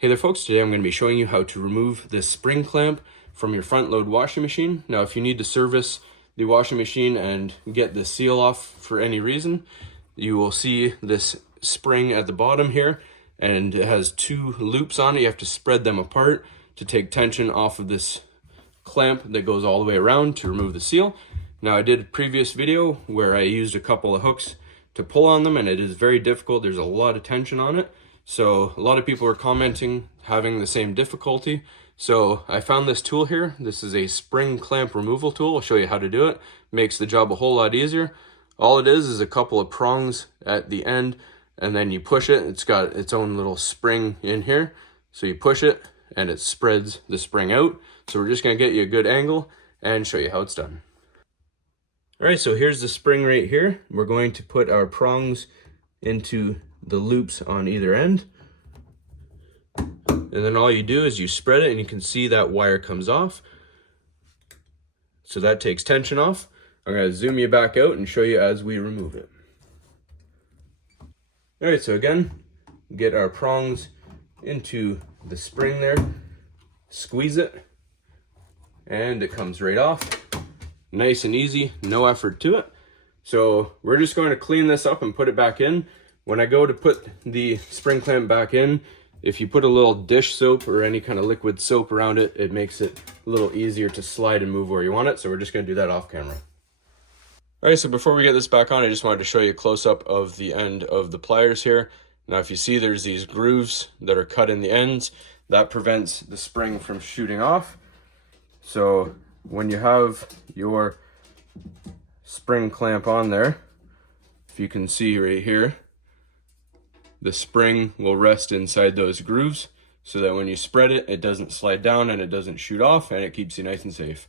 Hey there folks, today I'm going to be showing you how to remove this spring clamp from your front load washing machine. Now if you need to service the washing machine and get the seal off for any reason, you will see this spring at the bottom here, and it has two loops on it. You have to spread them apart to take tension off of this clamp that goes all the way around to remove the seal. Now I did a previous video where I used a couple of hooks to pull on them, and it is very difficult. There's a lot of tension on it. So a lot of people are commenting having the same difficulty. So I found this tool here. This is a spring clamp removal tool. I'll show you how to do it. Makes the job a whole lot easier. All it is a couple of prongs at the end, and then you push it. It's got its own little spring in here. So you push it and it spreads the spring out. So we're just gonna get you a good angle and show you how it's done. All right, so here's the spring right here. We're going to put our prongs into the loops on either end, and then all you do is you spread it, and you can see that wire comes off, so that takes tension off. I'm going to zoom you back out and show you as we remove it. All right, so again, get our prongs into the spring there, squeeze it, and it comes right off. Nice and easy, no effort to it. So we're just going to clean this up and put it back in. When I go to put the spring clamp back in, if you put a little dish soap or any kind of liquid soap around it, it makes it a little easier to slide and move where you want it. So we're just going to do that off camera. All right, so before we get this back on, I just wanted to show you a close-up of the end of the pliers here. Now if you see, there's these grooves that are cut in the ends. That prevents the spring from shooting off. So when you have your spring clamp on there, if you can see right here, the spring will rest inside those grooves so that when you spread it, it doesn't slide down and it doesn't shoot off, and it keeps you nice and safe.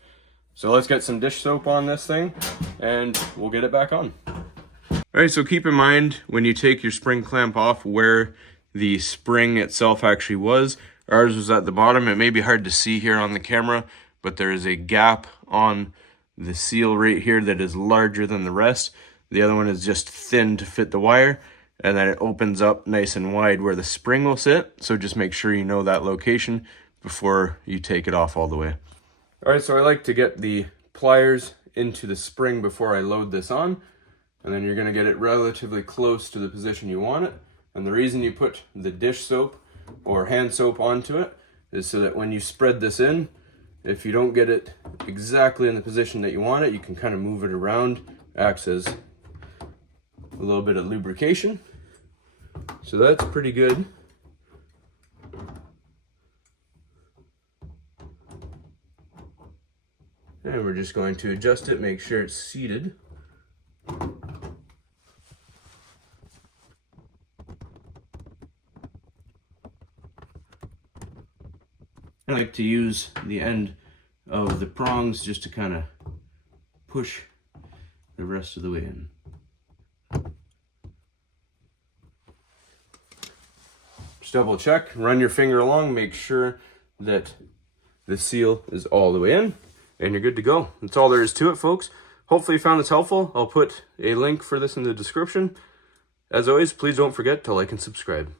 So let's get some dish soap on this thing and we'll get it back on. All right, so keep in mind when you take your spring clamp off where the spring itself actually was. Ours was at the bottom. It may be hard to see here on the camera, but there is a gap on the seal right here that is larger than the rest. The other one is just thin to fit the wire, and then it opens up nice and wide where the spring will sit. So just make sure you know that location before you take it off all the way. All right, so I like to get the pliers into the spring before I load this on, and then you're gonna get it relatively close to the position you want it. And the reason you put the dish soap or hand soap onto it is so that when you spread this in, if you don't get it exactly in the position that you want it, you can kind of move it around. Acts as a little bit of lubrication. So that's pretty good. And we're just going to adjust it, make sure it's seated. I like to use the end of the prongs just to kind of push the rest of the way in. Just double check, run your finger along, make sure that the seal is all the way in, and you're good to go. That's all there is to it, folks. Hopefully you found this helpful. I'll put a link for this in the description. As always, please don't forget to like and subscribe.